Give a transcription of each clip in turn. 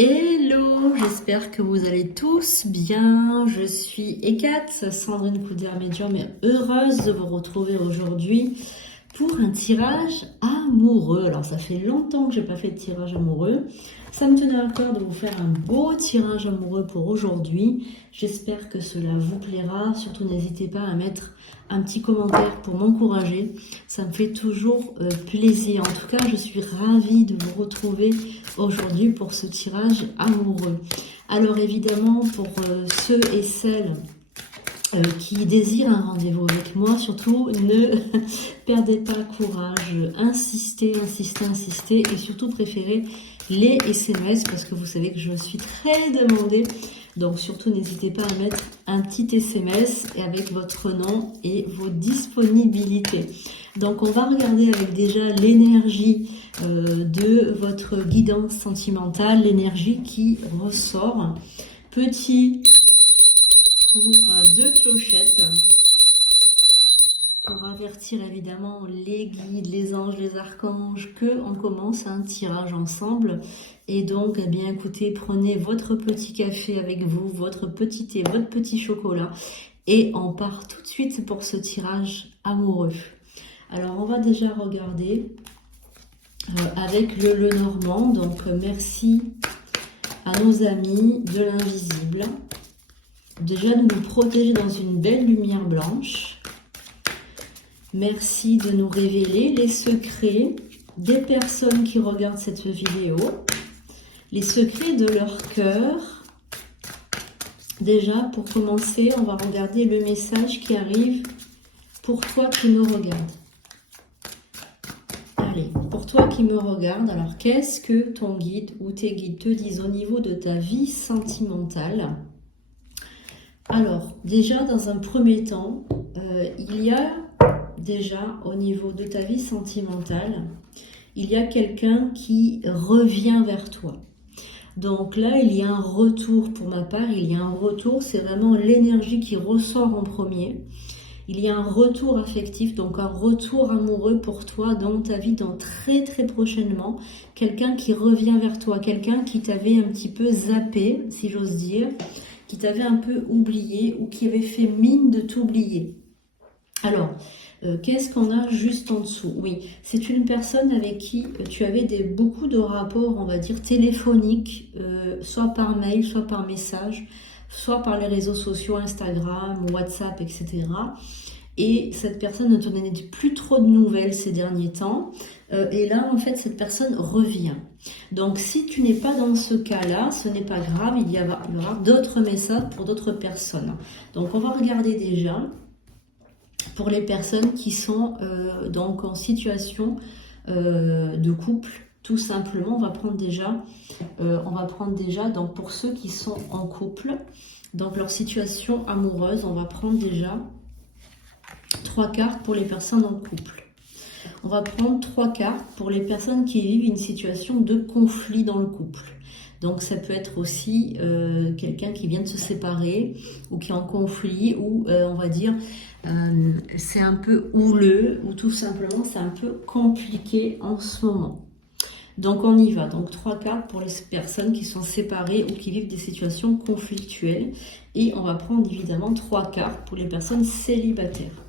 Hello, j'espère que vous allez tous bien. Je suis Hécate, Sandrine Couder Médium, et heureuse de vous retrouver aujourd'hui pour un tirage amoureux. Alors ça fait longtemps que j'ai pas fait de tirage amoureux. Ça me tenait à cœur de vous faire un beau tirage amoureux pour aujourd'hui. J'espère que cela vous plaira. Surtout n'hésitez pas à mettre un petit commentaire pour m'encourager. Ça me fait toujours plaisir. En tout cas, je suis ravie de vous retrouver aujourd'hui pour ce tirage amoureux. Alors évidemment, pour ceux et celles qui désirent un rendez-vous avec moi, surtout ne perdez pas courage, insistez, insistez, insistez, et surtout préférez les SMS parce que vous savez que je suis très demandée. Donc surtout n'hésitez pas à mettre un petit SMS et avec votre nom et vos disponibilités. Donc on va regarder avec déjà l'énergie de votre guidance sentimentale, l'énergie qui ressort. Petit coup de clochette pour avertir évidemment les guides, les anges, les archanges que on commence un tirage ensemble. Et donc, eh bien, écoutez, prenez votre petit café avec vous, votre petit thé, votre petit chocolat, et on part tout de suite pour ce tirage amoureux. Alors, on va déjà regarder avec le Lenormand. Donc, merci à nos amis de l'invisible. Déjà de nous protéger dans une belle lumière blanche. Merci de nous révéler les secrets des personnes qui regardent cette vidéo, les secrets de leur cœur. Déjà, pour commencer, on va regarder le message qui arrive pour toi qui me regarde. Allez, pour toi qui me regarde, alors qu'est-ce que ton guide ou tes guides te disent au niveau de ta vie sentimentale ? Alors, déjà, dans un premier temps, il y a déjà au niveau de ta vie sentimentale, il y a quelqu'un qui revient vers toi. Donc là, il y a un retour pour ma part, il y a un retour, c'est vraiment l'énergie qui ressort en premier. Il y a un retour affectif, donc un retour amoureux pour toi dans ta vie, dans très très prochainement. Quelqu'un qui revient vers toi, quelqu'un qui t'avait un petit peu zappé, si j'ose dire, qui t'avait un peu oublié ou qui avait fait mine de t'oublier. Alors, qu'est-ce qu'on a juste en dessous? Oui, c'est une personne avec qui tu avais beaucoup de rapports, on va dire, téléphoniques, soit par mail, soit par message, soit par les réseaux sociaux, Instagram, WhatsApp, etc. Et cette personne ne te donnait plus trop de nouvelles ces derniers temps. Et là, en fait, cette personne revient. Donc, si tu n'es pas dans ce cas-là, ce n'est pas grave, il y aura d'autres messages pour d'autres personnes. Donc, on va regarder déjà pour les personnes qui sont donc en situation de couple, tout simplement. On va prendre déjà donc pour ceux qui sont en couple, donc leur situation amoureuse, on va prendre déjà 3 cartes pour les personnes en couple. On va prendre 3 cartes pour les personnes qui vivent une situation de conflit dans le couple. Donc ça peut être aussi quelqu'un qui vient de se séparer ou qui est en conflit ou on va dire c'est un peu houleux ou tout simplement c'est un peu compliqué en ce moment. Donc on y va. Donc 3 cartes pour les personnes qui sont séparées ou qui vivent des situations conflictuelles. Et on va prendre évidemment 3 cartes pour les personnes célibataires.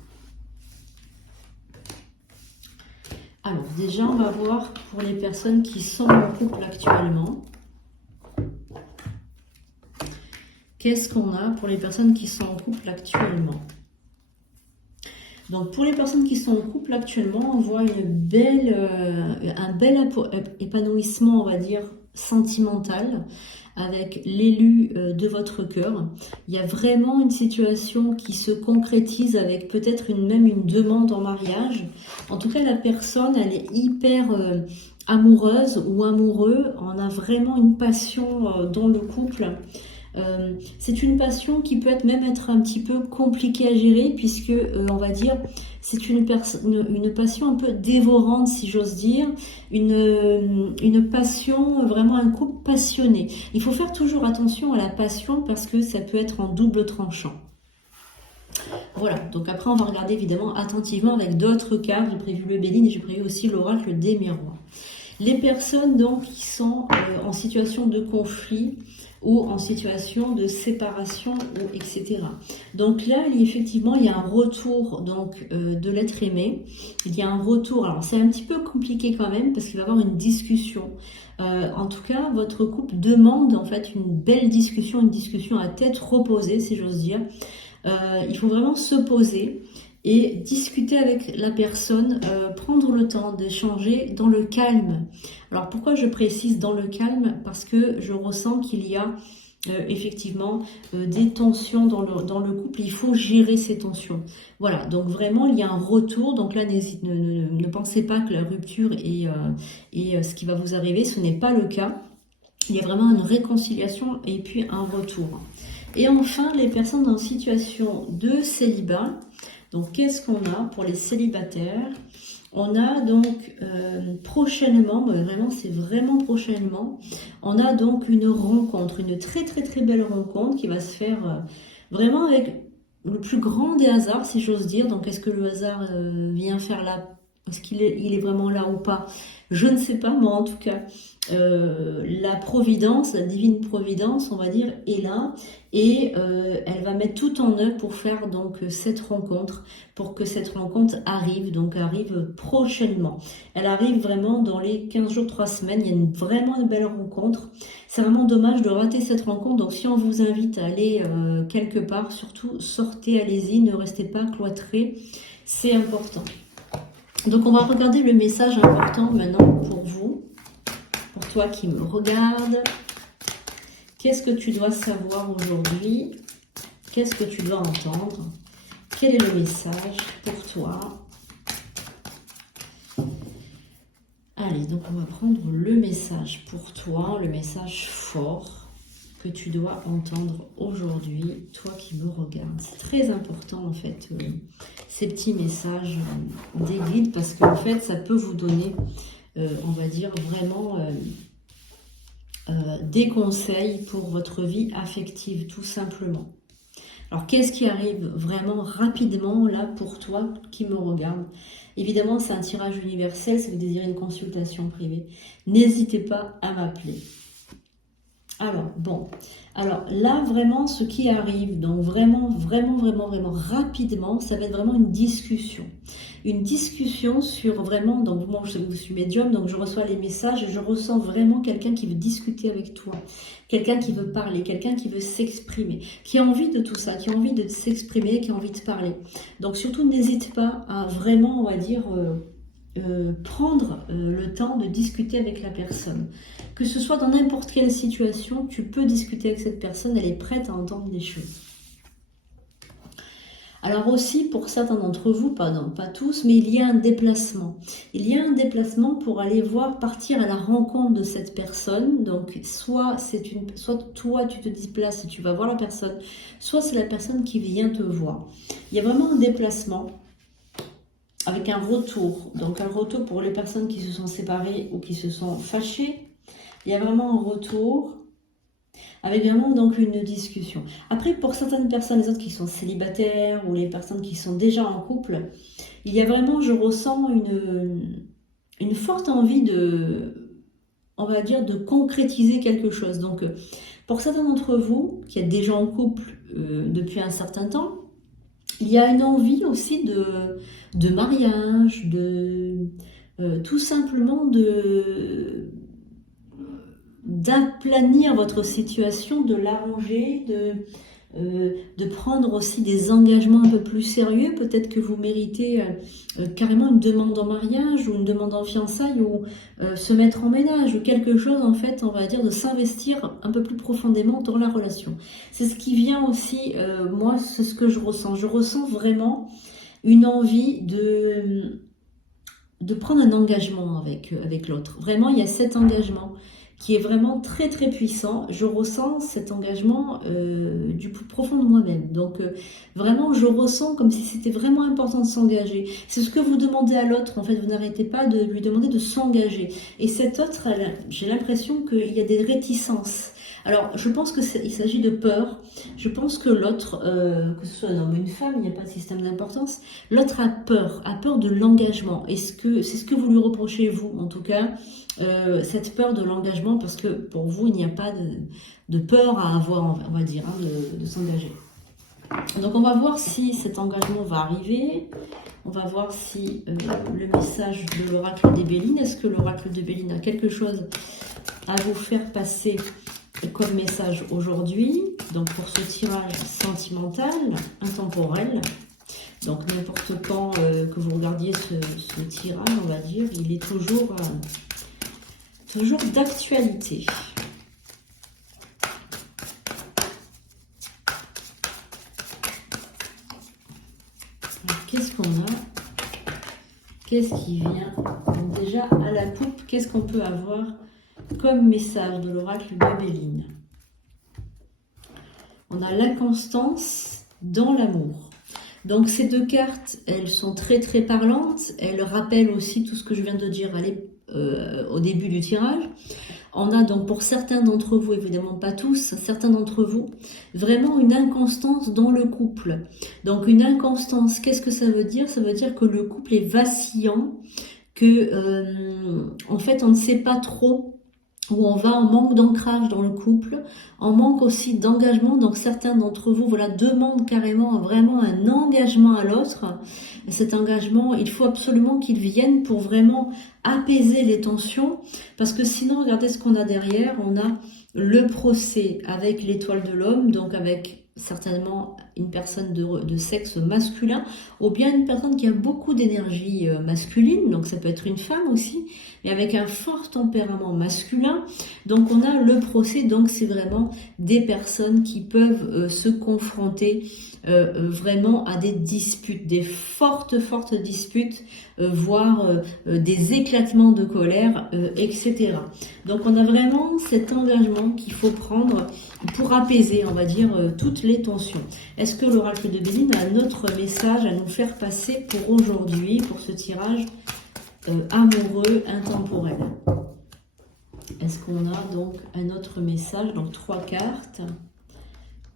Alors déjà on va voir pour les personnes qui sont en couple actuellement. Qu'est-ce qu'on a pour les personnes qui sont en couple actuellement? Donc pour les personnes qui sont en couple actuellement, on voit un bel épanouissement, on va dire, sentimental avec l'élu de votre cœur. Il y a vraiment une situation qui se concrétise avec peut-être même une demande en mariage. En tout cas, la personne, elle est hyper amoureuse ou amoureux. On a vraiment une passion dans le couple. C'est une passion qui peut même être un petit peu compliquée à gérer puisque on va dire c'est une passion un peu dévorante si j'ose dire, une passion, vraiment un couple passionné. Il faut faire toujours attention à la passion parce que ça peut être en double tranchant. Voilà, donc après on va regarder évidemment attentivement avec d'autres cartes. J'ai prévu le Béline et j'ai prévu aussi l'oracle des miroirs. Les personnes donc qui sont en situation de conflit ou en situation de séparation, ou etc. Donc là, effectivement, il y a un retour donc de l'être aimé. Il y a un retour. Alors c'est un petit peu compliqué quand même parce qu'il va y avoir une discussion. En tout cas, votre couple demande en fait une belle discussion, une discussion à tête reposée, si j'ose dire. Il faut vraiment se poser et discuter avec la personne, prendre le temps d'échanger dans le calme. Alors pourquoi je précise dans le calme? Parce que je ressens qu'il y a effectivement des tensions dans le couple. Il faut gérer ces tensions. Voilà, donc vraiment il y a un retour. Donc là, ne pensez pas que la rupture est ce qui va vous arriver. Ce n'est pas le cas. Il y a vraiment une réconciliation et puis un retour. Et enfin, les personnes en situation de célibat. Donc, qu'est-ce qu'on a pour les célibataires? On a donc prochainement, vraiment, c'est vraiment prochainement, on a donc une rencontre, une très très très belle rencontre qui va se faire vraiment avec le plus grand des hasards, si j'ose dire. Donc, est-ce que le hasard vient faire là? Est-ce qu'il est vraiment là ou pas? Je ne sais pas, moi en tout cas, la providence, la divine providence, on va dire, est là et elle va mettre tout en œuvre pour faire donc cette rencontre, pour que cette rencontre arrive, donc arrive prochainement. Elle arrive vraiment dans les 15 jours, 3 semaines, il y a vraiment une belle rencontre. C'est vraiment dommage de rater cette rencontre, donc si on vous invite à aller quelque part, surtout sortez, allez-y, ne restez pas cloîtrés, c'est important. Donc on va regarder le message important maintenant pour vous, pour toi qui me regarde. Qu'est-ce que tu dois savoir aujourd'hui? Qu'est-ce que tu dois entendre? Quel est le message pour toi? Allez, donc on va prendre le message pour toi, le message fort que tu dois entendre aujourd'hui, toi qui me regardes. C'est très important en fait, ces petits messages des guides, parce qu'en fait ça peut vous donner, on va dire vraiment des conseils pour votre vie affective, tout simplement. Alors qu'est-ce qui arrive vraiment rapidement là pour toi qui me regarde? Évidemment c'est un tirage universel, si vous désirez une consultation privée, n'hésitez pas à m'appeler. Alors, bon, alors là, vraiment, ce qui arrive, donc vraiment rapidement, ça va être vraiment une discussion. Une discussion sur vraiment, donc moi, je suis médium, donc je reçois les messages et je ressens vraiment quelqu'un qui veut discuter avec toi, quelqu'un qui veut parler, quelqu'un qui veut s'exprimer, qui a envie de tout ça, qui a envie de s'exprimer, qui a envie de parler. Donc surtout, n'hésite pas à vraiment, on va dire... prendre le temps de discuter avec la personne. Que ce soit dans n'importe quelle situation, tu peux discuter avec cette personne, elle est prête à entendre des choses. Alors aussi, pour certains d'entre vous, pas tous, mais il y a un déplacement. Il y a un déplacement pour aller partir à la rencontre de cette personne. Donc, soit toi, tu te déplaces et tu vas voir la personne, soit c'est la personne qui vient te voir. Il y a vraiment un déplacement avec un retour. Donc un retour pour les personnes qui se sont séparées ou qui se sont fâchées. Il y a vraiment un retour avec vraiment donc une discussion. Après, pour certaines personnes, les autres qui sont célibataires ou les personnes qui sont déjà en couple, il y a vraiment, je ressens une forte envie on va dire, de concrétiser quelque chose. Donc pour certains d'entre vous qui êtes déjà en couple depuis un certain temps, il y a une envie aussi de mariage, tout simplement d'aplanir votre situation, de l'arranger, de prendre aussi des engagements un peu plus sérieux. Peut-être que vous méritez carrément une demande en mariage ou une demande en fiançailles ou se mettre en ménage ou quelque chose, en fait, on va dire, de s'investir un peu plus profondément dans la relation. C'est ce qui vient aussi, moi, c'est ce que je ressens. Je ressens vraiment une envie de prendre un engagement avec l'autre. Vraiment, il y a cet engagement qui est vraiment très très puissant. Je ressens cet engagement du plus profond de moi-même. Donc vraiment, je ressens comme si c'était vraiment important de s'engager. C'est ce que vous demandez à l'autre. En fait, vous n'arrêtez pas de lui demander de s'engager. Et cet autre, j'ai l'impression qu'il y a des réticences. Alors, je pense que il s'agit de peur. Je pense que l'autre, que ce soit un homme ou une femme, il n'y a pas de système d'importance. L'autre a peur de l'engagement. Est-ce que c'est ce que vous lui reprochez, vous, en tout cas, cette peur de l'engagement, parce que pour vous, il n'y a pas de peur à avoir, on va dire, hein, de s'engager. Donc, on va voir si cet engagement va arriver. On va voir si le message de l'oracle des Bélines, est-ce que l'oracle de Béline a quelque chose à vous faire passer comme message aujourd'hui, donc pour ce tirage sentimental, intemporel. Donc n'importe quand que vous regardiez ce tirage, on va dire, il est toujours d'actualité. Qu'est-ce qu'on a? Qu'est-ce qui vient? Donc déjà, à la poupe, qu'est-ce qu'on peut avoir comme message de l'oracle de Béline? On a l'inconstance dans l'amour. Donc ces deux cartes, elles sont très très parlantes. Elles rappellent aussi tout ce que je viens de dire au début du tirage. On a donc pour certains d'entre vous, évidemment pas tous, certains d'entre vous, vraiment une inconstance dans le couple. Donc une inconstance, qu'est-ce que ça veut dire? Ça veut dire que le couple est vacillant, que en fait on ne sait pas trop où on va, on manque d'ancrage dans le couple, on manque aussi d'engagement. Donc certains d'entre vous, voilà, demandent carrément vraiment un engagement à l'autre. Et cet engagement, il faut absolument qu'il vienne pour vraiment apaiser les tensions, parce que sinon, regardez ce qu'on a derrière. On a le procès avec l'étoile de l'homme, donc avec certainement une personne de sexe masculin, ou bien une personne qui a beaucoup d'énergie masculine, donc ça peut être une femme aussi, mais avec un fort tempérament masculin. Donc on a le procès, donc c'est vraiment des personnes qui peuvent se confronter vraiment à des disputes, des fortes disputes, voire des éclatements de colère, etc. Donc on a vraiment cet engagement qu'il faut prendre pour apaiser, on va dire, toutes les tensions. Est-ce que l'oracle de Béline a un autre message à nous faire passer pour aujourd'hui, pour ce tirage amoureux intemporel? Est-ce qu'on a donc un autre message? Donc 3 cartes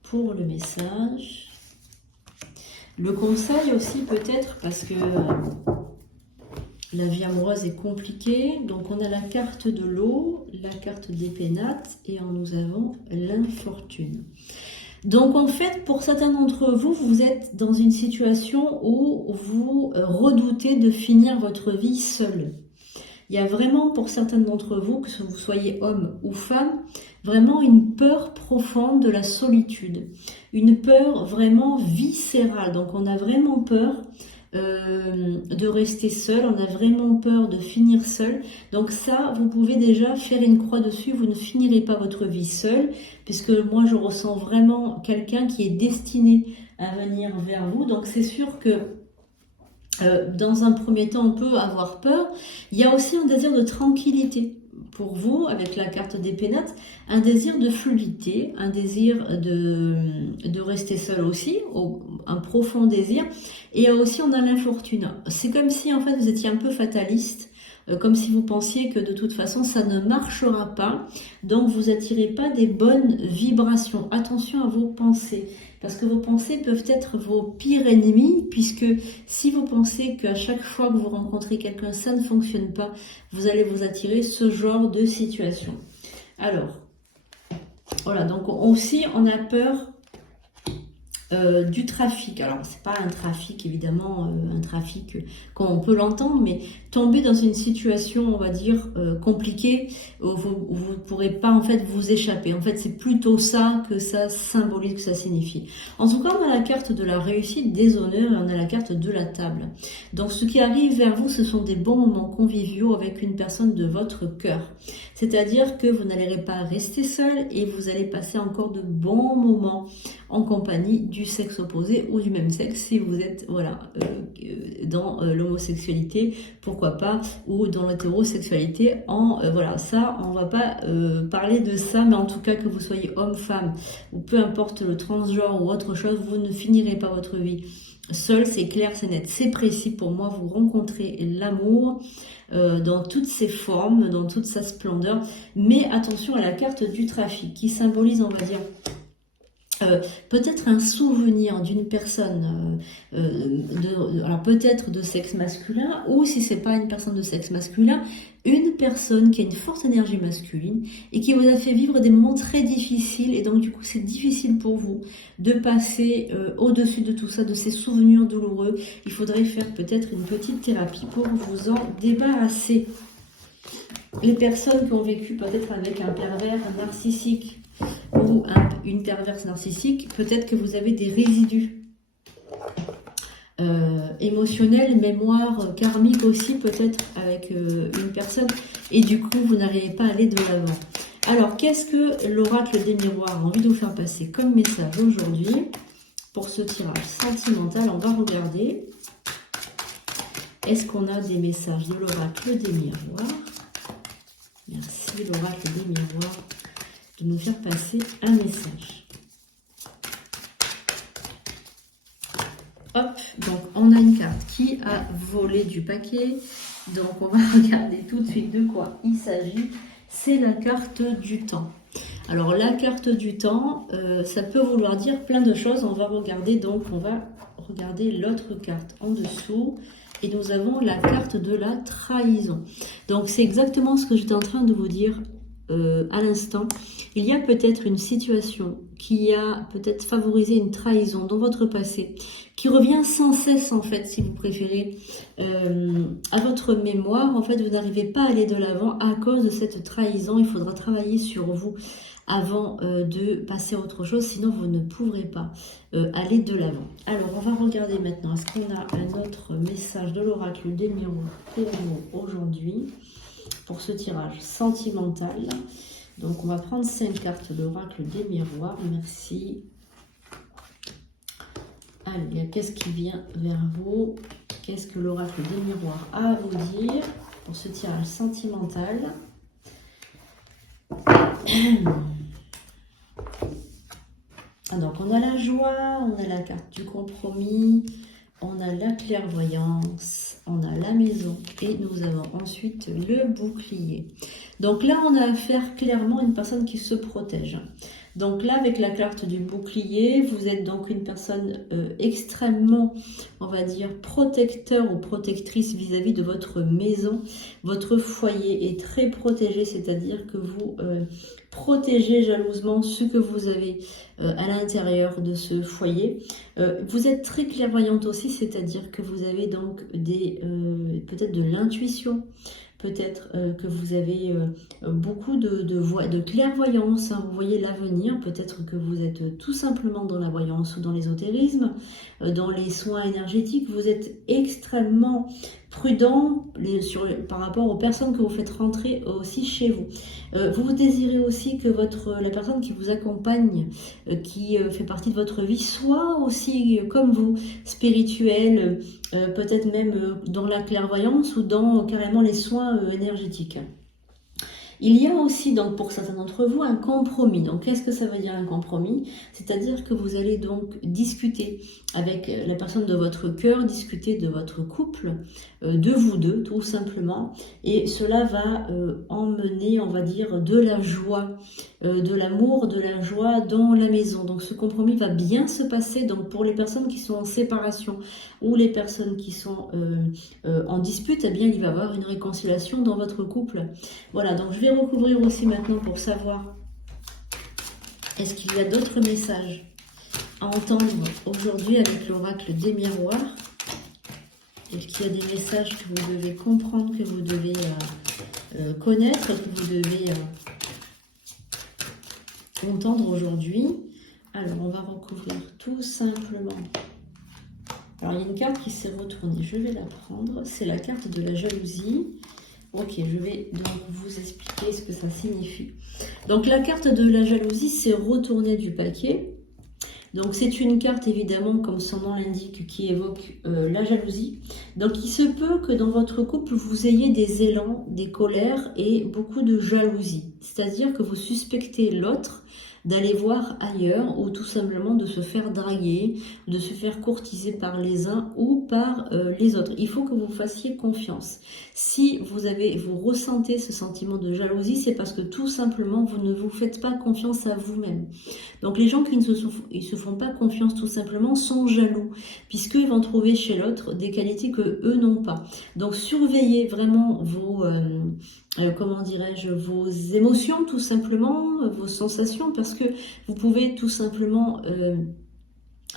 pour le message. Le conseil aussi peut-être, parce que la vie amoureuse est compliquée. Donc on a la carte de l'eau, la carte des pénates et nous avons l'infortune. Donc en fait, pour certains d'entre vous, vous êtes dans une situation où vous redoutez de finir votre vie seul. Il y a vraiment pour certains d'entre vous, que vous soyez homme ou femme, vraiment une peur profonde de la solitude. Une peur vraiment viscérale. Donc on a vraiment peur de rester seul, on a vraiment peur de finir seul. Donc ça, vous pouvez déjà faire une croix dessus, vous ne finirez pas votre vie seul, puisque moi je ressens vraiment quelqu'un qui est destiné à venir vers vous. Donc c'est sûr que dans un premier temps, on peut avoir peur. Il y a aussi un désir de tranquillité pour vous, avec la carte des pénates, un désir de fluidité, un désir de rester seul aussi, un profond désir. Et aussi, on a l'infortune. C'est comme si, en fait, vous étiez un peu fataliste, comme si vous pensiez que de toute façon, ça ne marchera pas. Donc, vous n'attirez pas des bonnes vibrations. Attention à vos pensées, parce que vos pensées peuvent être vos pires ennemis, puisque si vous pensez qu'à chaque fois que vous rencontrez quelqu'un, ça ne fonctionne pas, vous allez vous attirer ce genre de situation. Alors, voilà, donc aussi, on a peur du trafic. Alors, c'est pas un trafic, évidemment, un trafic comme on peut l'entendre, mais tomber dans une situation, on va dire, compliquée, où vous ne pourrez pas, en fait, vous échapper. En fait, c'est plutôt ça que ça symbolise, que ça signifie. En tout cas, on a la carte de la réussite, des honneurs, et on a la carte de la table. Donc, ce qui arrive vers vous, ce sont des bons moments conviviaux avec une personne de votre cœur. C'est-à-dire que vous n'allez pas rester seul et vous allez passer encore de bons moments en compagnie du sexe opposé ou du même sexe, si vous êtes voilà dans l'homosexualité, pourquoi pas, ou dans l'hétérosexualité. Voilà, ça, on va pas parler de ça, mais en tout cas que vous soyez homme, femme, ou peu importe le transgenre ou autre chose, vous ne finirez pas votre vie Seul, c'est clair, c'est net, c'est précis. Pour moi, vous rencontrez l'amour dans toutes ses formes, dans toute sa splendeur. Mais attention à la carte du trafic qui symbolise, on va dire, peut-être un souvenir d'une personne, alors peut-être de sexe masculin, ou si c'est pas une personne de sexe masculin, une personne qui a une forte énergie masculine et qui vous a fait vivre des moments très difficiles, et donc du coup c'est difficile pour vous de passer au-dessus de tout ça, de ces souvenirs douloureux. Il faudrait faire peut-être une petite thérapie pour vous en débarrasser. Les personnes qui ont vécu peut-être avec un pervers narcissique ou une perverse narcissique, peut-être que vous avez des résidus émotionnels, mémoire, karmique aussi, peut-être avec une personne, et du coup vous n'arrivez pas à aller de l'avant. Alors qu'est-ce que l'oracle des miroirs a envie de vous faire passer comme message aujourd'hui pour ce tirage sentimental? On va regarder. Est-ce qu'on a des messages de l'oracle des miroirs? Merci l'oracle des miroirs de nous faire passer un message. Hop, donc on a une carte qui a volé du paquet. Donc on va regarder tout de suite de quoi il s'agit. C'est la carte du temps. Alors la carte du temps, ça peut vouloir dire plein de choses. On va regarder, donc on va regarder l'autre carte en dessous. Et nous avons la carte de la trahison. Donc c'est exactement ce que j'étais en train de vous dire à l'instant. Il y a peut-être une situation qui a peut-être favorisé une trahison dans votre passé, qui revient sans cesse en fait, si vous préférez, à votre mémoire. En fait, vous n'arrivez pas à aller de l'avant à cause de cette trahison. Il faudra travailler sur vous avant de passer à autre chose, sinon vous ne pourrez pas aller de l'avant. Alors, on va regarder maintenant, est-ce qu'on a un autre message de l'oracle des miroirs pour nous aujourd'hui, pour ce tirage sentimental. Donc, on va prendre 5 cartes de l'oracle des miroirs. Merci. Allez, qu'est-ce qui vient vers vous? Qu'est-ce que l'oracle des miroirs a à vous dire pour ce tirage sentimental? Donc, on a la joie, on a la carte du compromis, on a la clairvoyance, on a la maison et nous avons ensuite le bouclier. Donc là, on a affaire clairement à une personne qui se protège. Donc là, avec la carte du bouclier, vous êtes donc une personne extrêmement, on va dire, protecteur ou protectrice vis-à-vis de votre maison. Votre foyer est très protégé, c'est-à-dire que vous protégez jalousement ce que vous avez à l'intérieur de ce foyer. Vous êtes très clairvoyante aussi, c'est-à-dire que vous avez donc peut-être de l'intuition. Peut-être que vous avez beaucoup de clairvoyance, hein, vous voyez l'avenir, peut-être que vous êtes tout simplement dans la voyance ou dans l'ésotérisme, dans les soins énergétiques, vous êtes extrêmement prudent par rapport aux personnes que vous faites rentrer aussi chez vous. Vous désirez aussi que la personne qui vous accompagne, qui fait partie de votre vie, soit aussi comme vous, spirituelle, peut-être même dans la clairvoyance ou dans carrément les soins énergétiques. Il y a aussi, donc, pour certains d'entre vous, un compromis. Donc, qu'est-ce que ça veut dire un compromis? C'est-à-dire que vous allez donc discuter avec la personne de votre cœur, discuter de votre couple, de vous deux, tout simplement. Et cela va emmener, on va dire, de la joie, de l'amour, de la joie dans la maison. Donc, ce compromis va bien se passer. Donc, pour les personnes qui sont en séparation ou les personnes qui sont en dispute, eh bien, il va y avoir une réconciliation dans votre couple. Voilà, donc je vais recouvrir aussi maintenant pour savoir est-ce qu'il y a d'autres messages à entendre aujourd'hui avec l'oracle des miroirs. Est-ce qu'il y a des messages que vous devez comprendre, que vous devez connaître, que vous devez entendre aujourd'hui? Alors, on va recouvrir tout simplement. Alors, il y a une carte qui s'est retournée, je vais la prendre. C'est la carte de la jalousie. Ok, je vais donc vous expliquer ce que ça signifie. Donc la carte de la jalousie s'est retournée du paquet. Donc c'est une carte évidemment, comme son nom l'indique, qui évoque la jalousie. Donc il se peut que dans votre couple, vous ayez des élans, des colères et beaucoup de jalousie. C'est-à-dire que vous suspectez l'autre d'aller voir ailleurs ou tout simplement de se faire draguer, de se faire courtiser par les uns ou par les autres. Il faut que vous fassiez confiance. Si vous ressentez ce sentiment de jalousie, c'est parce que tout simplement vous ne vous faites pas confiance à vous-même. Donc les gens qui ne se font pas confiance tout simplement sont jaloux, puisqu'ils vont trouver chez l'autre des qualités que eux n'ont pas. Donc surveillez vraiment vos, comment dirais-je, vos émotions tout simplement, vos sensations, parce que vous pouvez tout simplement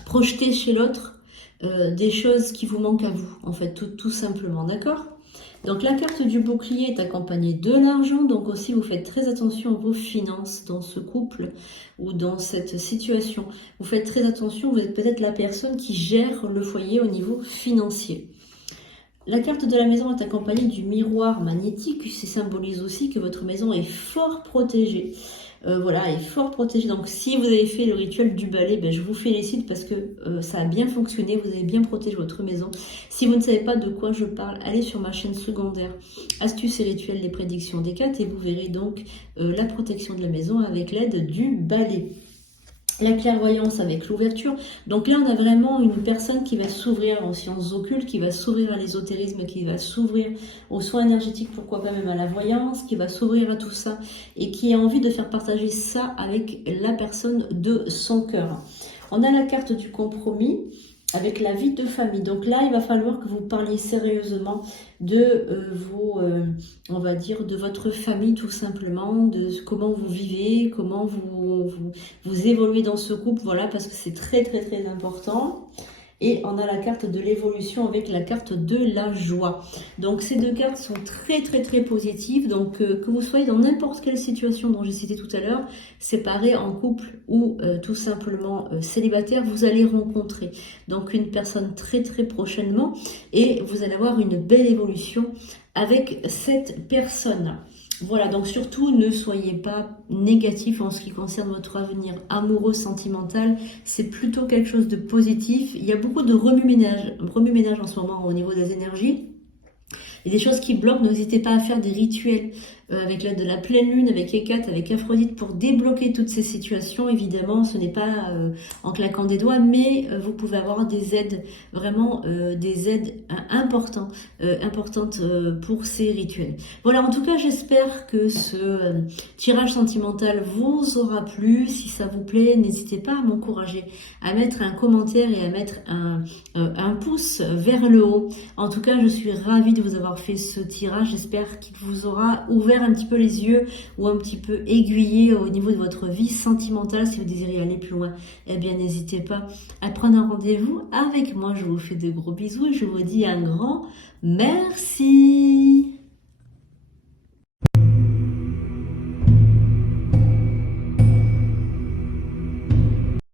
projeter chez l'autre des choses qui vous manquent à vous, en fait, tout simplement, d'accord? Donc la carte du bouclier est accompagnée de l'argent, donc aussi vous faites très attention à vos finances dans ce couple ou dans cette situation. Vous faites très attention, vous êtes peut-être la personne qui gère le foyer au niveau financier. La carte de la maison est accompagnée du miroir magnétique, ça symbolise aussi que votre maison est fort protégée. Voilà, est fort protégée. Donc si vous avez fait le rituel du balai, ben, je vous félicite parce que ça a bien fonctionné, vous avez bien protégé votre maison. Si vous ne savez pas de quoi je parle, allez sur ma chaîne secondaire Astuces et rituels, les prédictions des cartes, et vous verrez donc la protection de la maison avec l'aide du balai. La clairvoyance avec l'ouverture. Donc là, on a vraiment une personne qui va s'ouvrir aux sciences occultes, qui va s'ouvrir à l'ésotérisme, qui va s'ouvrir aux soins énergétiques, pourquoi pas même à la voyance, qui va s'ouvrir à tout ça et qui a envie de faire partager ça avec la personne de son cœur. On a la carte du compromis avec la vie de famille. Donc là, il va falloir que vous parliez sérieusement de on va dire, de votre famille tout simplement, de comment vous vivez, comment vous évoluez dans ce couple, voilà, parce que c'est très très très important. Et on a la carte de l'évolution avec la carte de la joie. Donc ces deux cartes sont très très très positives. Donc que vous soyez dans n'importe quelle situation dont j'ai cité tout à l'heure, séparé, en couple ou tout simplement célibataire, vous allez rencontrer donc une personne très très prochainement et vous allez avoir une belle évolution avec cette personne. Voilà, donc surtout ne soyez pas négatif en ce qui concerne votre avenir amoureux, sentimental. C'est plutôt quelque chose de positif. Il y a beaucoup de remue-ménage en ce moment au niveau des énergies. Il y a des choses qui bloquent, n'hésitez pas à faire des rituels avec l'aide de la pleine lune, avec Hécate, avec Aphrodite pour débloquer toutes ces situations. Évidemment, ce n'est pas en claquant des doigts, mais vous pouvez avoir des aides, vraiment des aides importantes pour ces rituels. Voilà, en tout cas, j'espère que ce tirage sentimental vous aura plu. Si ça vous plaît, n'hésitez pas à m'encourager, à mettre un commentaire et à mettre un pouce vers le haut. En tout cas, je suis ravie de vous avoir fait ce tirage. J'espère qu'il vous aura ouvert un petit peu les yeux ou un petit peu aiguillé au niveau de votre vie sentimentale. Si vous désirez aller plus loin, eh bien n'hésitez pas à prendre un rendez-vous avec moi. Je vous fais de gros bisous et je vous dis un grand merci.